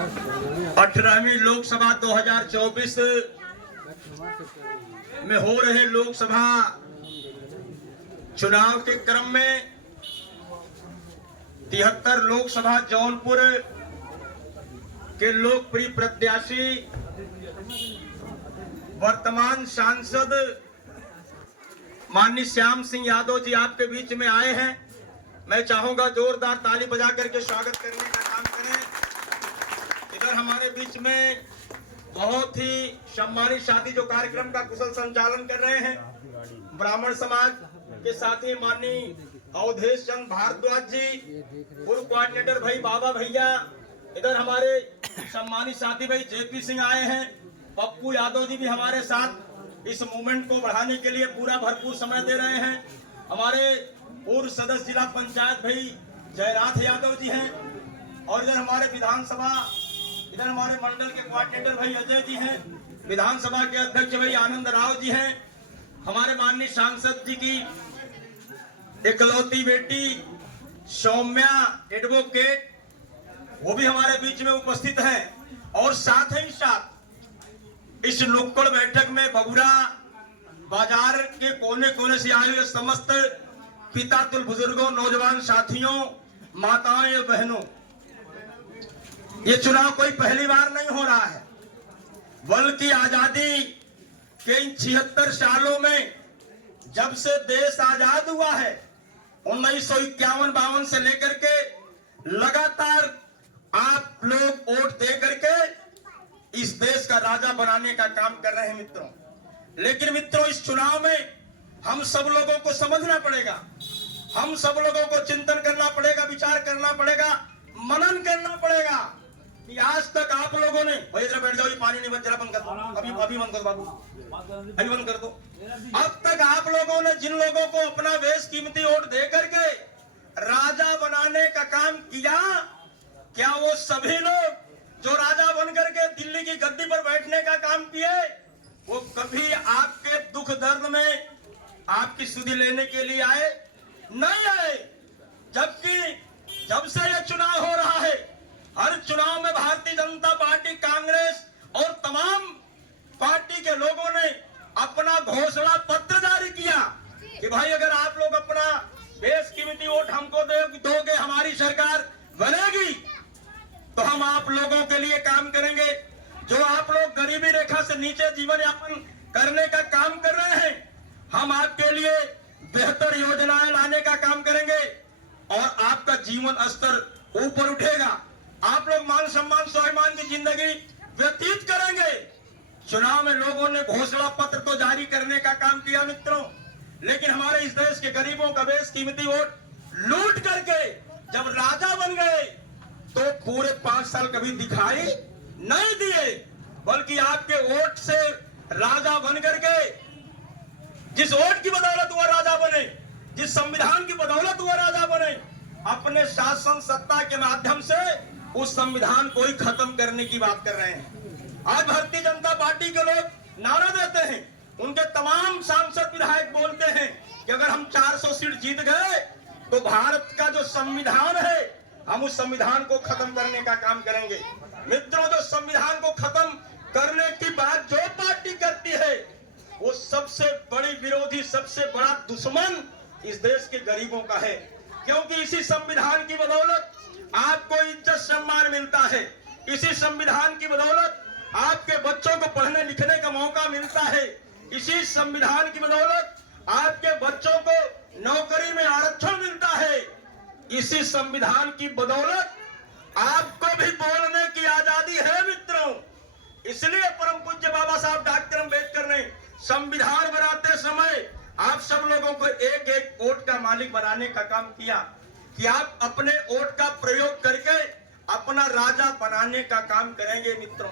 18वीं लोकसभा 2024 में हो रहे लोकसभा चुनाव के क्रम में 73 लोकसभा जौनपुर के लोकप्रिय प्रत्याशी वर्तमान सांसद माननीय श्याम सिंह यादव जी आपके बीच में आए हैं। मैं चाहूंगा जोरदार ताली बजा करके स्वागत करने का काम करें। इधर हमारे बीच में बहुत ही सम्मानित साथी जो कार्यक्रम का कुशल संचालन कर रहे हैं, ब्राह्मण समाज के साथी माननीय अवधेश चंद भारद्वाज जी, पूर्व कोऑर्डिनेटर भाई बाबा भैया, इधर हमारे सम्मानित साथी भाई जेपी सिंह आए हैं, पप्पू यादव जी भी हमारे साथ इस मूवमेंट को बढ़ाने के लिए पूरा भरपूर समय दे रहे हैं। हमारे पूर्व सदस्य जिला पंचायत भाई जयराथ यादव जी हैं, और इधर हमारे विधानसभा, इधर हमारे मंडल के कोऑर्डिनेटर भाई अजय जी हैं, विधानसभा के अध्यक्ष भाई आनंद राव जी हैं, हमारे माननीय सांसद जी की इकलौती बेटी सौम्या एडवोकेट वो भी हमारे बीच में उपस्थित है। और साथ ही साथ इस नुक्कड़ बैठक में बगुड़ा बाजार के कोने कोने से आए हुए समस्त पिता तुल बुजुर्गों, नौजवान साथियों, माताओं या बहनों, ये चुनाव कोई पहली बार नहीं हो रहा है, बल्कि आजादी के इन 76 सालों में जब से देश आजाद हुआ है 1951-52 से लेकर के लगातार आप लोग वोट दे करके इस देश का राजा बनाने का काम कर रहे हैं मित्रों। लेकिन मित्रों, इस चुनाव में हम सब लोगों को समझना पड़ेगा, हम सब लोगों को चिंतन करना पड़ेगा, विचार करना पड़ेगा, मनन करना पड़ेगा कि आज तक आप लोगों ने, भाई जरा बैठ जाओ, ये पानी नहीं बच, जरा बंद कर दो, अभी बंद कर बाबू, अभी बंद कर दो। अब तक आप लोगों ने जिन लोगों को अपना बेशकीमती वोट दे करके राजा बनाने का काम किया, क्या वो सभी लोग जो राजा बनकर के दिल्ली की गद्दी पर बैठने का काम किए, वो कभी आपके दुख दर्द में आपकी सुधि लेने के लिए आए? नहीं आए। जबकि जब से ये चुनाव हो रहा है, हर चुनाव में भारतीय जनता पार्टी, कांग्रेस और तमाम पार्टी के लोगों ने अपना घोषणा पत्र जारी किया कि भाई अगर आप लोग अपना बेशकीमती वोट हमको दोगे, हमारी सरकार बनेगी तो हम आप लोगों के लिए काम करेंगे। जो आप लोग गरीबी रेखा से नीचे जीवन यापन करने का काम कर रहे हैं, हम आपके लिए बेहतर योजनाएं लाने का काम करेंगे और आपका जीवन स्तर ऊपर उठेगा। आप लोग मान सम्मान स्वाभिमान की जिंदगी व्यतीत करेंगे। चुनाव में लोगों ने घोषणा पत्र तो जारी करने का काम किया मित्रों, लेकिन हमारे इस देश के गरीबों का बेशकीमती वोट लूट करके जब राजा बन गए तो पूरे 5 साल कभी दिखाई नहीं दिए, बल्कि आपके वोट से राजा बन करके, जिस वोट की बदौलत वो राजा बने, जिस संविधान की बदौलत वो राजा बने, अपने शासन सत्ता के माध्यम से उस संविधान को ही खत्म करने की बात कर रहे हैं। आज भारतीय जनता पार्टी के लोग नारा देते हैं, उनके तमाम सांसद विधायक बोलते हैं कि अगर हम 400 सीट जीत गए तो भारत का जो संविधान है, हम उस संविधान को खत्म करने का काम करेंगे। मित्रों, जो संविधान को खत्म करने की बात जो पार्टी करती है, वो सबसे बड़ी विरोधी, सबसे बड़ा दुश्मन इस देश के गरीबों का है। क्योंकि इसी संविधान की बदौलत आपको इज्जत सम्मान मिलता है, इसी संविधान की बदौलत आपके बच्चों को पढ़ने लिखने का मौका मिलता है, इसी संविधान की बदौलत आपके बच्चों को नौकरी में आरक्षण मिलता है, इसी संविधान की बदौलत आपको भी बोलने की आजादी है मित्रों। इसलिए परम पूज्य बाबा साहब डॉक्टर अम्बेडकर ने संविधान बनाते समय आप सब लोगों को एक एक वोट का मालिक बनाने का काम किया कि आप अपने वोट का प्रयोग करके अपना राजा बनाने का काम करेंगे मित्रों।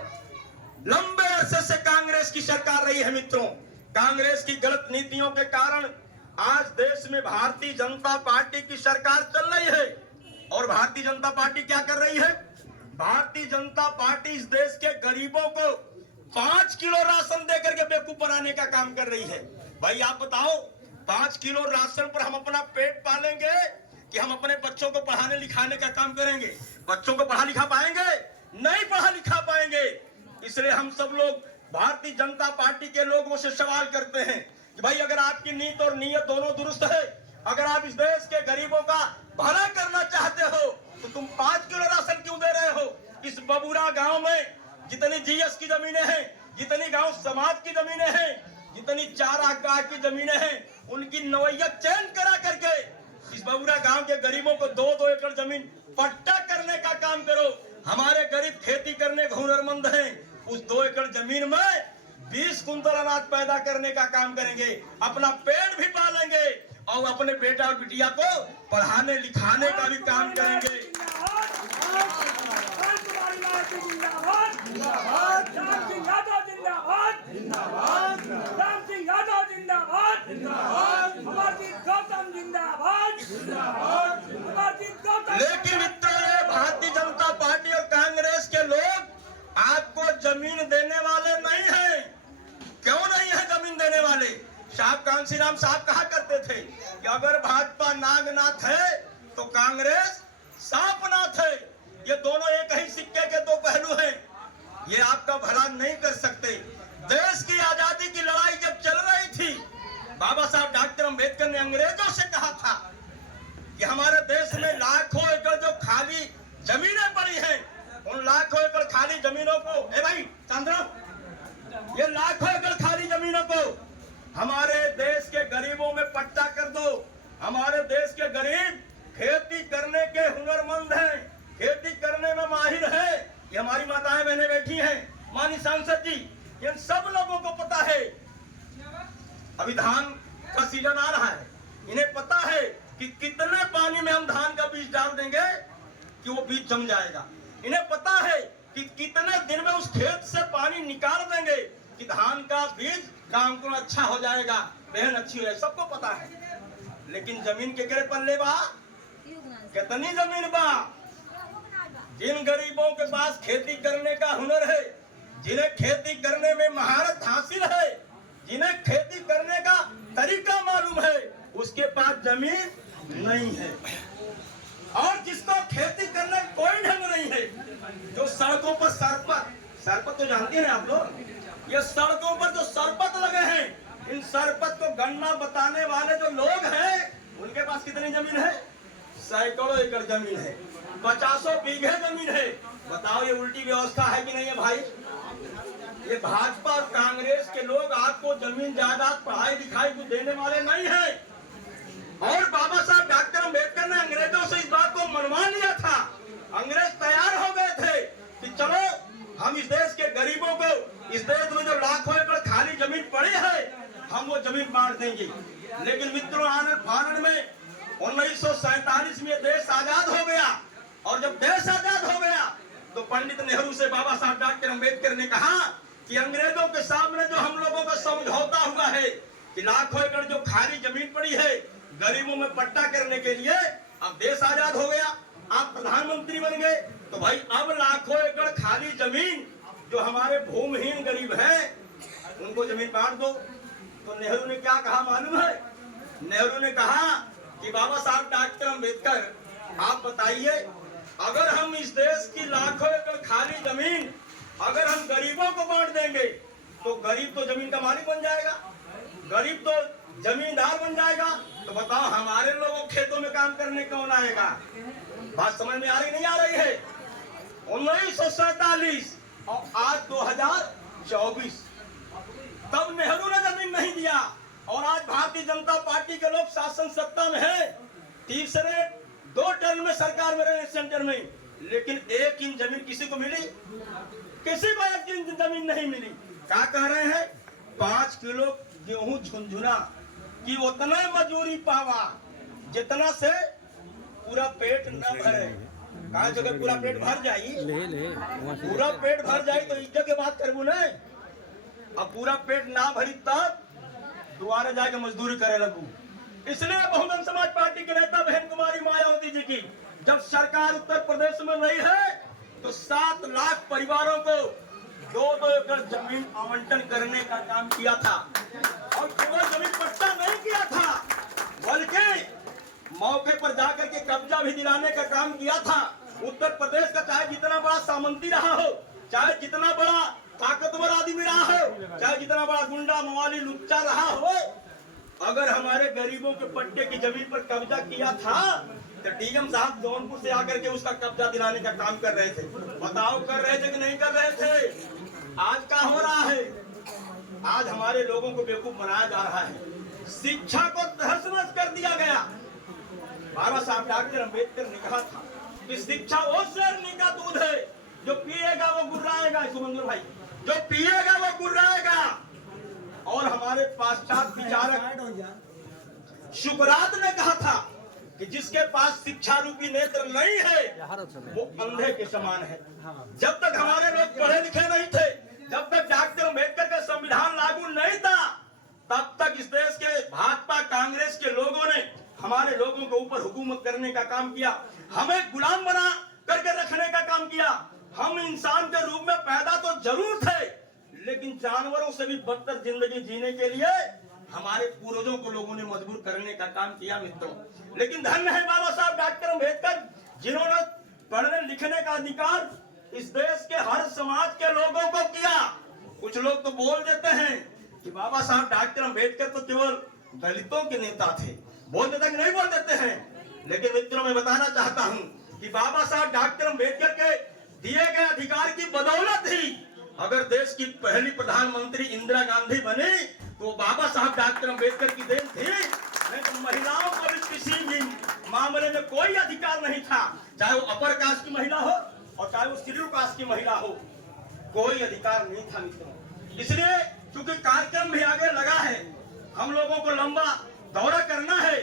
लंबे अरसे से कांग्रेस की सरकार रही है मित्रों। कांग्रेस की गलत नीतियों के कारण आज देश में भारतीय जनता पार्टी की सरकार चल रही है। और भारतीय जनता पार्टी क्या कर रही है? भारतीय जनता पार्टी इस देश के गरीबों को 5 किलो राशन देकर के बेवकूफ बनाने का काम कर रही है। भाई आप बताओ, 5 किलो राशन पर हम अपना पेट पालेंगे कि हम अपने बच्चों को पढ़ाने लिखाने का काम करेंगे? बच्चों को पढ़ा लिखा पाएंगे? नहीं पढ़ा इसलिए हम सब लोग भारतीय जनता पार्टी के लोगों से सवाल करते हैं कि भाई अगर आपकी नीयत और नीयत दोनों दुरुस्त है, अगर आप इस देश के गरीबों का भला करना चाहते हो, तो तुम 5 किलो राशन क्यों दे रहे हो? इस बबूरा गांव में जितनी जीएस की जमीनें हैं, जितनी गांव समाज की जमीनें हैं, जितनी चारागाह की जमीनें हैं, उनकी नवैयत चयन करा करके इस बबूरा गांव के गरीबों को 2-2 एकड़ जमीन पट्टा करने का काम करो। हमारे गरीब खेती करने को हुनरमंद हैं, उस 2 एकड़ जमीन में 20 कुंतल अनाज पैदा करने का काम करेंगे, अपना पेट भी पालेंगे और अपने बेटा और बिटिया को पढ़ाने लिखाने का भी काम करेंगे। लेकिन मित्रों, ये भारतीय जनता पार्टी और कांग्रेस के लोग आपको जमीन देने वाले नहीं हैं। क्यों नहीं है जमीन देने वाले? साहब कांशीराम साहब कहा करते थे कि अगर भाजपा नागनाथ है तो कांग्रेस सांपनाथ है। ये दोनों एक ही सिक्के के 2 पहलू हैं। ये आपका भला नहीं कर सकते। देश की आजादी की लड़ाई जब चल रही थी, बाबा साहब डॉक्टर अंबेडकर ने अंग्रेजों से कहा था कि हमारे देश में लाखों एकड़ जो खाली जमीनें पड़ी हैं, उन लाखों एकड़ खाली जमीनों को, ए भाई चंद्रा, ये लाखों एकड़ खाली जमीनों को हमारे देश के गरीबों में पट्टा कर दो। हमारे देश के गरीब खेती करने के हुनरमंद हैं, खेती करने में माहिर है। ये हमारी माताएं बहनें बैठी हैं, माननीय सांसद जी, इन सब लोगों को पता है अभी धान का सीजन आ रहा है। इन्हें पता है कि कितने पानी में हम धान का बीज डाल देंगे कि वो बीज जम जाएगा। इन्हें पता है कि कितने दिन में उस खेत से पानी निकाल देंगे कि धान का बीज का अंकुरण अच्छा हो जाएगा, बहन अच्छी है, सबको पता है। लेकिन जमीन के केरे पल्ले बा, कितनी जमीन बा? जिन गरीबों के पास खेती करने का हुनर है, जिन्हें खेती करने में महारत हासिल है, जिन्हें खेती करने का तरीका मालूम है, उसके पास जमीन नहीं है। और जिसको खेती करने कोई ढंग नहीं है, जो सड़कों पर सरपत तो जानते हैं आप लोग, ये सड़कों पर जो सरपत लगे हैं, इन सरपत को गणना बताने वाले जो लोग हैं, उनके पास कितनी जमीन है? सैकड़ों एकड़ जमीन है, 50 बीघे जमीन है। बताओ ये उल्टी व्यवस्था है कि नहीं है भाई? ये भाजपा और कांग्रेस के लोग आपको जमीन जायदाद पढ़ाई लिखाई को देने वाले नहीं है। और बाबा साहब डॉक्टर अंबेडकर ने अंग्रेजों से इस बात को मनवा लिया था। अंग्रेज तैयार हो गए थे कि चलो हम इस देश के गरीबों को, इस देश में जो लाखों एकड़ खाली जमीन पड़ी है, हम वो जमीन बांट देंगे। लेकिन मित्रों, आनंद में 1947 में देश आजाद हो गया, और जब देश आजाद हो गया तो पंडित नेहरू से बाबा साहब डॉक्टर अंबेडकर ने कहा कि अंग्रेजों के सामने जो हम लोगों का समझौता हुआ है कि लाखों एकड़ जो खाली जमीन पड़ी है, गरीबों में पट्टा करने के लिए, अब देश आजाद हो गया, आप प्रधानमंत्री बन गए, तो भाई अब लाखों एकड़ खाली जमीन जो हमारे भूमिहीन गरीब हैं, उनको जमीन बांट दो। तो नेहरू ने क्या कहा मालूम है? नेहरू ने कहा कि बाबा साहब डॉक्टर अंबेडकर, आप बताइए, अगर हम इस देश की लाखों एकड़ खाली जमीन अगर हम गरीबों को बांट देंगे, तो गरीब तो जमीन का मालिक बन जाएगा, गरीब तो जमींदार बन जाएगा। तो बताओ हमारे लोगों खेतों में काम करने कौन आएगा? बात समझ में आ रही नहीं आ रही है? 1947 और आज 2024, तब नेहरू ने जमीन नहीं दिया, और आज भारतीय जनता पार्टी के लोग शासन सत्ता में है, तीसरे 2 टर्म में सरकार में रहे, सेंटर में, लेकिन 1 इंच जमीन किसी को मिली? किसी को 1 इंच जमीन नहीं मिली। क्या कह रहे हैं? 5 किलो गेहूं झुंझुना कि उतना मजूरी पावा जितना से पूरा पेट न भरे। कहा जगह पूरा पेट भर जाई, पूरा पेट भर जाई तो इज्जत के बात करबू नहीं। अब पूरा पेट ना भरी तब दोबारा जाके मजदूरी करे लगू। इसलिए बहुजन समाज पार्टी के नेता बहन कुमारी मायावती जी की जब सरकार उत्तर प्रदेश में रही है, तो 7 लाख परिवारों को 2-2 एकड़ जमीन आवंटन करने का काम किया था। और केवल जमीन पट्टा नहीं किया था, बल्कि मौके पर जाकर के कब्जा भी दिलाने का काम किया था। उत्तर प्रदेश का चाहे जितना बड़ा सामंती रहा हो, चाहे जितना बड़ा ताकतवर आदमी रहा हो, चाहे जितना बड़ा गुंडा मवाली लुच्चा रहा हो, अगर हमारे गरीबों के पट्टे की जमीन पर कब्जा किया था तो डीएम साहब जौनपुर से आकर के उसका कब्जा दिलाने का काम कर रहे थे। बताओ कर रहे थे कि नहीं कर रहे थे? आज क्या हो रहा है? आज हमारे लोगों को बेवकूफ बनाया जा रहा है, शिक्षा को तहस नहस कर दिया गया। बाबा साहब डॉक्टर अम्बेडकर ने कहा था कि शिक्षा वो शेरनी का दूध है, जो पिएगा वो गुर्राएगा। सुमंदर भाई, जो पिएगा वो गुर्राएगा। और हमारे पाश्चात्य विचारक सुकरात ने कहा था कि जिसके पास शिक्षा रूपी नेत्र नहीं है वो अंधे के समान है। जब तक हमारे लोग पढ़े लिखे नहीं थे, जब तक डॉक्टर अम्बेडकर का संविधान लागू नहीं था, तब तक इस देश के भाजपा कांग्रेस के लोगों ने हमारे लोगों के ऊपर हुकूमत करने का काम किया, हमें गुलाम बना करके रखने का काम किया। हम इंसान के रूप में पैदा तो जरूर थे, लेकिन जानवरों से भी बदतर जिंदगी जीने के लिए हमारे पूर्वजों को लोगों ने मजबूर करने का काम किया मित्रों। लेकिन धन्य है बाबा साहब डॉक्टर अम्बेडकर, जिन्होंने पढ़ने लिखने का अधिकार इस देश के हर समाज के लोगों को किया। कुछ लोग तो बोल देते हैं कि बाबा साहब डॉक्टर अम्बेडकर तो केवल दलितों के नेता थे, बोल देते नहीं बोल देते हैं। लेकिन मित्रों मैं बताना चाहता हूं कि बाबा साहब डॉक्टर अम्बेडकर के दिए गए अधिकार की बदौलत ही अगर देश की पहली प्रधानमंत्री इंदिरा गांधी बनी तो बाबा साहब डॉक्टर अम्बेडकर की देन थी। नहीं तो महिलाओं को भी किसी भी मामले में कोई अधिकार नहीं था, चाहे वो अपर कास्ट की महिला हो और चाहे वो शेड्यूल कास्ट की महिला हो, कोई अधिकार नहीं था मित्रों। इसलिए क्योंकि कार्यक्रम भी आगे लगा है, हम लोगों को लंबा दौरा करना है,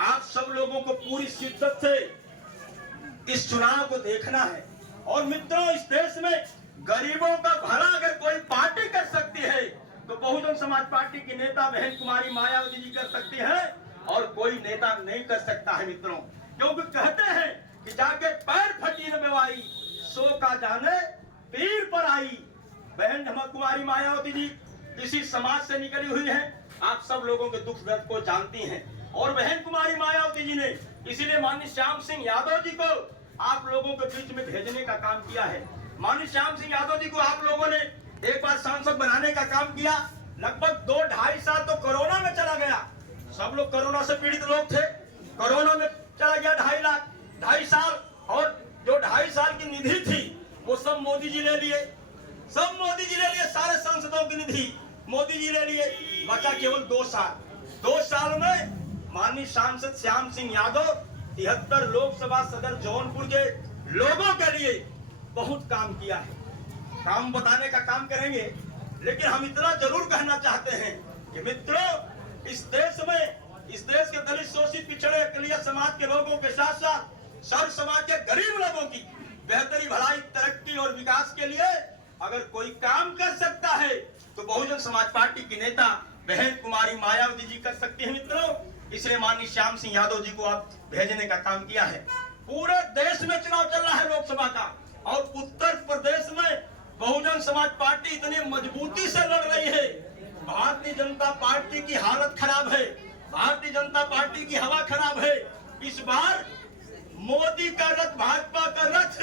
आप सब लोगों को पूरी शिद्दत से इस चुनाव को देखना है। और मित्रों इस देश में गरीबों का भला अगर कोई पार्टी कर सकती है तो बहुजन समाज पार्टी की नेता बहन कुमारी मायावती जी कर सकती है, और कोई नेता नहीं कर सकता है मित्रों। क्योंकि कहते हैं कि जाके पैर फटी न बेवाई, सो का जाने पीर पर आई। बहन कुमारी मायावती जी किसी समाज से निकली हुई है, आप सब लोगों के दुख दर्द को जानती हैं। और बहन कुमारी मायावती जी ने इसीलिए माननीय श्याम सिंह यादव जी को आप लोगों के बीच में भेजने का काम किया है। माननीय श्याम सिंह यादव जी को आप लोगों ने एक बार सांसद बनाने का काम किया। लगभग 2-2.5 साल तो कोरोना में चला गया, सब लोग कोरोना से पीड़ित लोग थे, कोरोना में चला गया 2.5 लाख, 2.5 साल। और जो 2.5 साल की निधि थी वो सब मोदी जी ले लिए, सब मोदी जी ले लिए, सारे सांसदों की निधि मोदी जी ले लिए। बचा केवल 2 साल। 2 साल में माननीय सांसद श्याम सिंह यादव 73 लोकसभा सदर जौनपुर के लोगों के लिए बहुत काम किया है। काम बताने का काम करेंगे, लेकिन हम इतना जरूर कहना चाहते हैं कि मित्रों इस देश में, इस देश के दलित शोषित पिछड़े अकलिया समाज के लोगों के साथ साथ सर्व समाज के गरीब लोगों की बेहतरी भलाई तरक्की और विकास के लिए अगर कोई काम कर सकता है तो बहुजन समाज पार्टी की नेता बहन कुमारी मायावती जी कर सकती है मित्रों। इसलिए माननीय श्याम सिंह यादव जी को आप भेजने का काम किया है। पूरे देश में चुनाव चल रहा है लोकसभा का, और उत्तर प्रदेश में बहुजन समाज पार्टी इतनी मजबूती से लड़ रही है। भारतीय जनता पार्टी की हालत खराब है, भारतीय जनता पार्टी की हवा खराब है। इस बार मोदी का रथ, भाजपा का रथ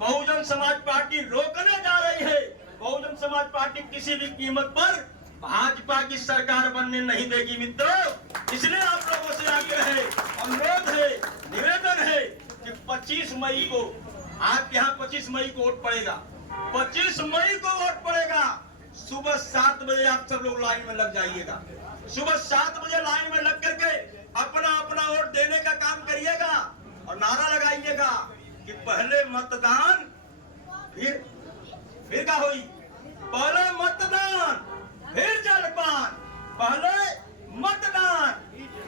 बहुजन समाज पार्टी रोकने जा रही है। बहुजन समाज पार्टी किसी भी कीमत पर भाजपा की सरकार बनने नहीं देगी मित्रों। इसलिए आप लोगों से आग्रह है, अनुरोध है, निवेदन है कि 25 मई को आपके यहाँ 25 मई को वोट पड़ेगा, 25 मई को वोट पड़ेगा। सुबह 7 बजे आप सब लोग लाइन में लग जाइएगा। सुबह 7 बजे लाइन में लग करके अपना अपना वोट देने का काम करिएगा और नारा लगाइएगा कि पहले मतदान फिर क्या हुई, पहले मतदान फिर जलपान, पहले मतदान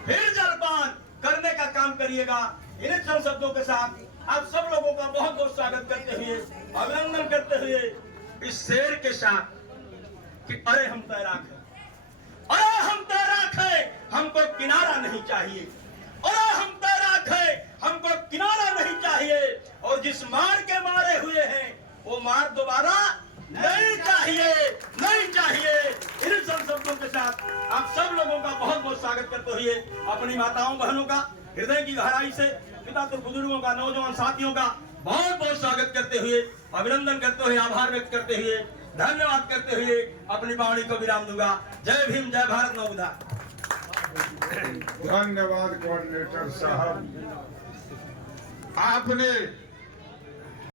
फिर जलपान करने का काम करिएगा। इन्हीं सब शब्दों के साथ आप सब लोगों का बहुत बहुत स्वागत करते हुए, अभिनंदन करते हुए इस शेर के साथ कि अरे हम तैराक हैं, अरे हम तैराक हैं, हमको किनारा नहीं चाहिए, अरे हम तैराक हैं, हमको किनारा नहीं चाहिए, और जिस मार के मारे हुए हैं वो मार दोबारा नहीं चाहिए, नहीं चाहिए। इन सब शब्दों के साथ आप सब लोगों का बहुत बहुत स्वागत करते हुए, अपनी माताओं बहनों का हृदय की गहराई से, पिता तो बुजुर्गों का, नौजवान साथियों का बहुत बहुत स्वागत करते हुए, अभिनंदन करते हुए, आभार व्यक्त करते हुए धन्यवाद करते हुए अपनी वाणी को विराम दूंगा। जय भीम, जय भारत, नवोदय। धन्यवाद कोऑर्डिनेटर साहब, आपने